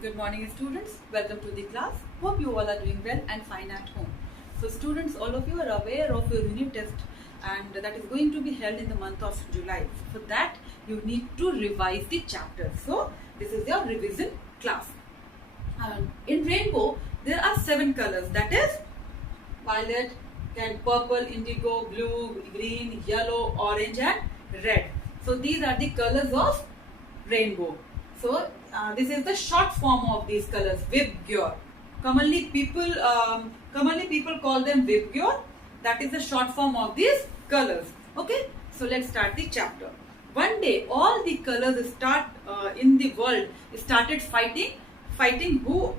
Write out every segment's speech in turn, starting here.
Good morning, students. Welcome to the class. Hope you all are doing well and fine at home. So, students, all of you are aware of your unit test, and that is going to be held in the month of July. For that, you need to revise the chapters. So, this is your revision class. In rainbow, there are 7 colors. That is violet, and purple, indigo, blue, green, yellow, orange, and red. So, these are the colors of rainbow. So this is the short form of these colors, Vibgyor. Commonly people call them Vibgyor. That is the short form of these colors. Okay, so let's start the chapter. One day, all the colors in the world started fighting who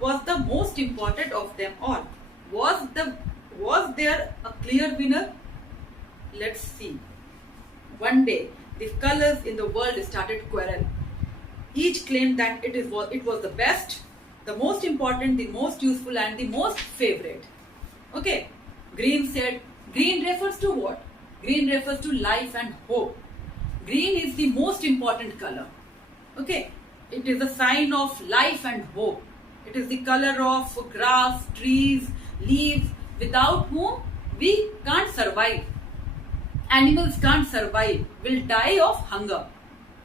was the most important of them all. Was there a clear winner? Let's see. One day, the colors in the world started quarrel. Each claimed that it was the best, the most important, the most useful, and the most favorite. Okay. Green said, green refers to what? Green refers to life and hope. Green is the most important color. Okay. It is a sign of life and hope. It is the color of grass, trees, leaves, without whom we can't survive. Animals can't survive, will die of hunger.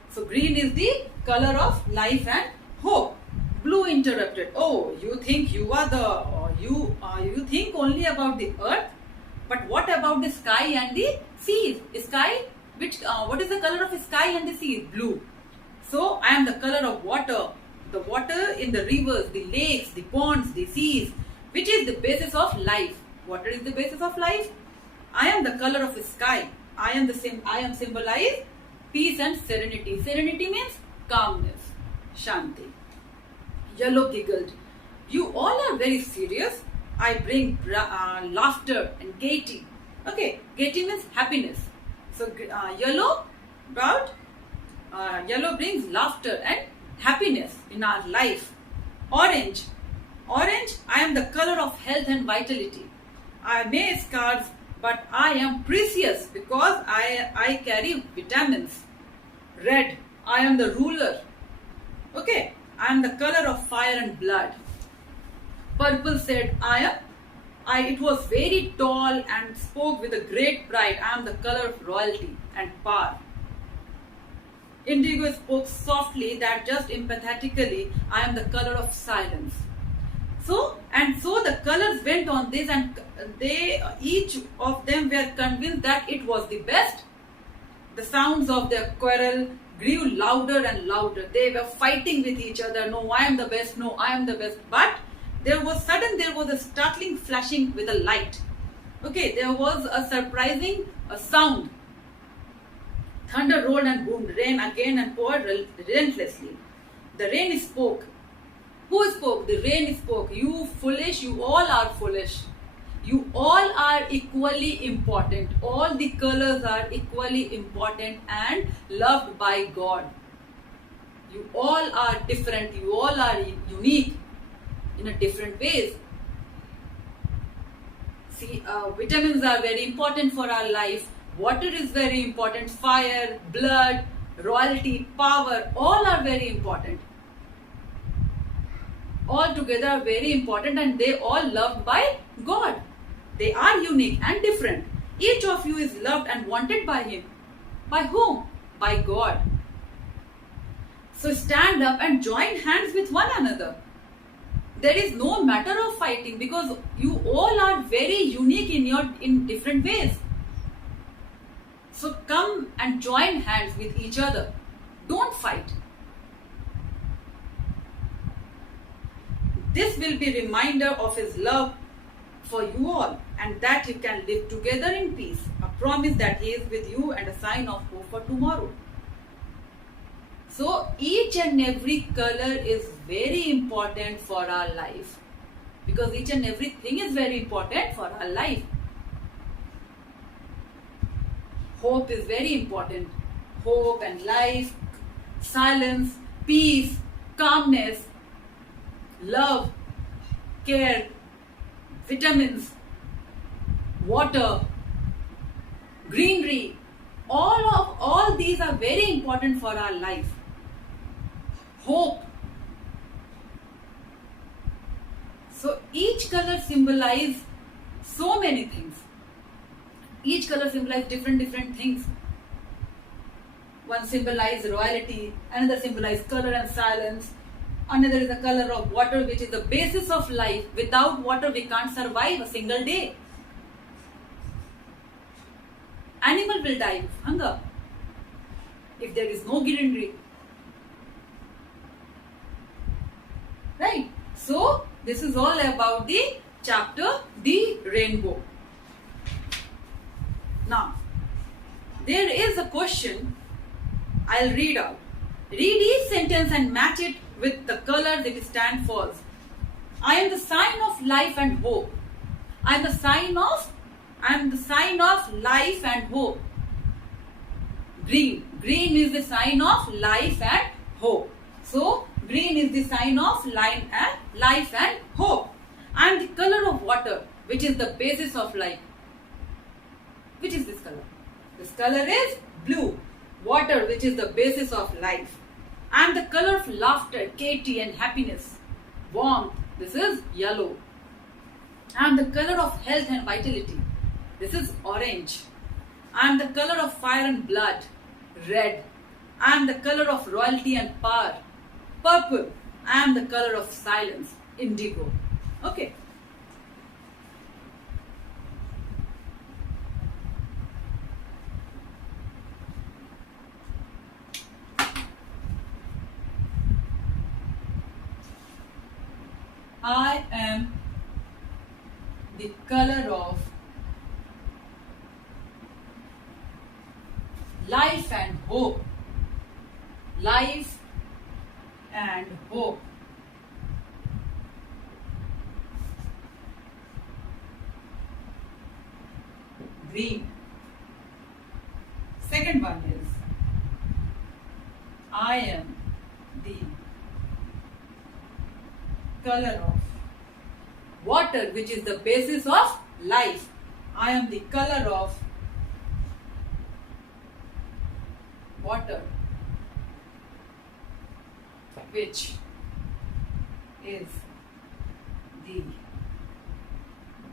So green is the color of life and hope. Blue interrupted. Oh, you think you think only about the earth, but what about the sky and the seas? What is the color of the sky and the sea? Blue. So I am the color of water. The water in the rivers, the lakes, the ponds, the seas, which is the basis of life. Water is the basis of life. I am the color of the sky. I am symbolized peace and serenity. Serenity means calmness, Shanti. Yellow giggled. You all are very serious. I bring laughter and gaiety. Okay, gaiety means happiness. So yellow brings laughter and happiness in our life. Orange. I am the color of health and vitality. I may scars, but I am precious because I carry vitamins. Red, I am the ruler. Okay, I am the color of fire and blood. Purple said, it was very tall and spoke with a great pride. I am the color of royalty and power. Indigo spoke softly, that just empathetically, I am the color of silence. So the colors went on this, and each of them were convinced that it was the best. The sounds of their quarrel grew louder and louder. They were fighting with each other. No, I am the best. No, I am the best. But there was a startling flashing with a light. Okay, there was a surprising sound. Thunder rolled and boomed. Rain again and poured relentlessly. The rain spoke. Who spoke? The rain spoke. You foolish, you all are foolish. You all are equally important. All the colors are equally important and loved by God. You all are different. You all are unique in a different ways. See, vitamins are very important for our life. Water is very important. Fire, blood, royalty, power, all are very important. All together are very important, and they all loved by God. They are unique and different. Each of you is loved and wanted by Him. By whom? By God. So stand up and join hands with one another. There is no matter of fighting, because you all are very unique in different ways. So come and join hands with each other. Don't fight. This will be a reminder of His love for you all, and that you can live together in peace. A promise that He is with you, and a sign of hope for tomorrow. So each and every color is very important for our life, because each and everything is very important for our life. Hope is very important. Hope and life, silence, peace, calmness, love, care, vitamins, water, greenery, all these are very important for our life. Hope, So each color symbolize so many things. Each color symbolize different things. One symbolize royalty, another symbolize color and silence, another is the color of water, which is the basis of life. Without water we can't survive a single day. Animal will die of hunger if there is no greenery. Right? So this is all about the chapter The Rainbow. Now there is a question I'll read out. Read each sentence and match it with the color that it stands for. I am the sign of life and hope. I am the sign of life and hope. Green. Green is the sign of life and hope. So green is the sign of life and hope. I am the color of water, which is the basis of life. Which is this color? This color is blue. Water, which is the basis of life. I am the color of laughter, gaiety and happiness. Warmth, this is yellow. I am the color of health and vitality. This is orange. I am the color of fire and blood. Red. I am the color of royalty and power. Purple. I am the color of silence. Indigo. Okay. I am the color of life and hope. Life and hope. Green. Second one is I am the color of water, which is the basis of life. I am the color of water, which is the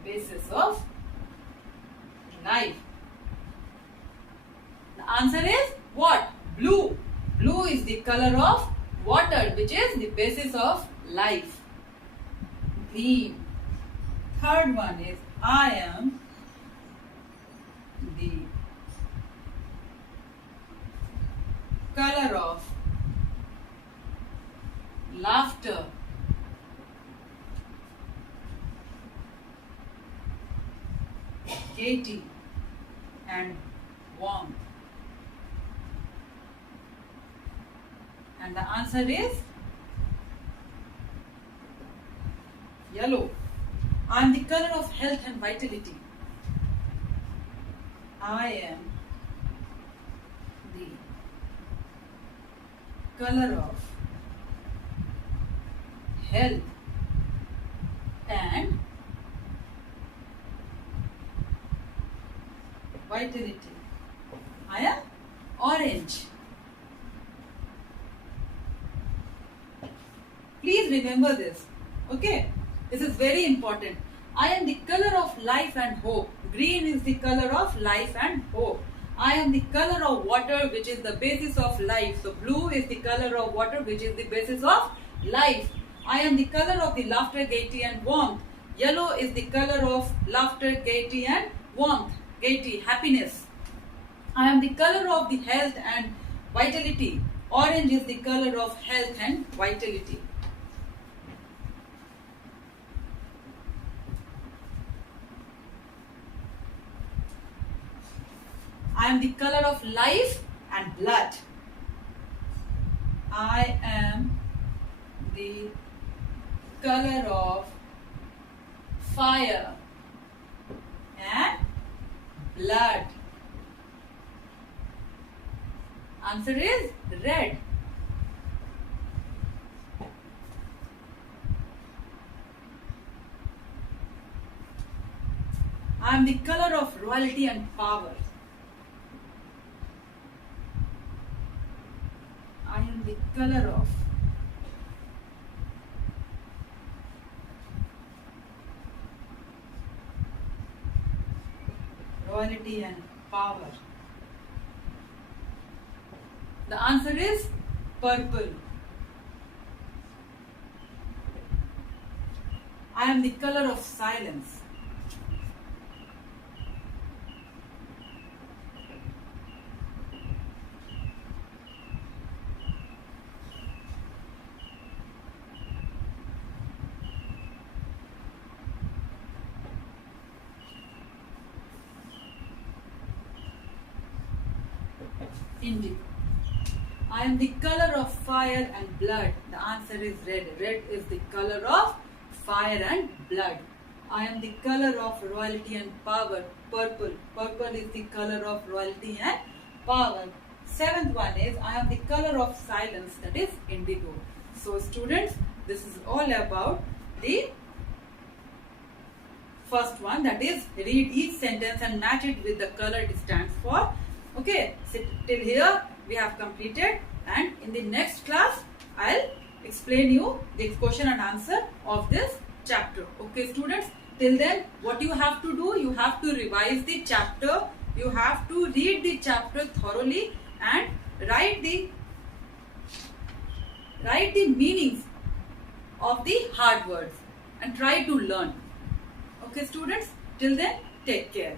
basis of life. The answer is what? Blue. Blue is the color of water, which is the basis of life. Green. Third one is I am the color of laughter, gaiety and warmth. And the answer is yellow. I am the color of health and vitality. I am the color of health and vitality. I am orange. Please remember this. Okay? This is very important. I am the color of life and hope. Green is the color of life and hope. I am the color of water, which is the basis of life. So blue is the color of water, which is the basis of life. I am the color of the laughter, gaiety and warmth. Yellow is the color of laughter, gaiety and warmth. Gaiety, happiness. I am the color of the health and vitality. Orange is the color of health and vitality. I am the color of life and blood. I am the color of fire and blood. Answer is red. I am the color of royalty and power. I am the color of power. The answer is purple. I am the color of silence. Indigo. I am the color of fire and blood. The answer is red. Red is the color of fire and blood. I am the color of royalty and power. Purple. Purple is the color of royalty and power. Seventh one is I am the color of silence. That is indigo. So students, this is all about the first one, that is read each sentence and match it with the color it stands for. Okay, so till here we have completed, and in the next class I'll explain you the question and answer of this chapter. Okay students, till then what you have to do, you have to revise the chapter, you have to read the chapter thoroughly and write the meanings of the hard words and try to learn. Okay students, till then take care.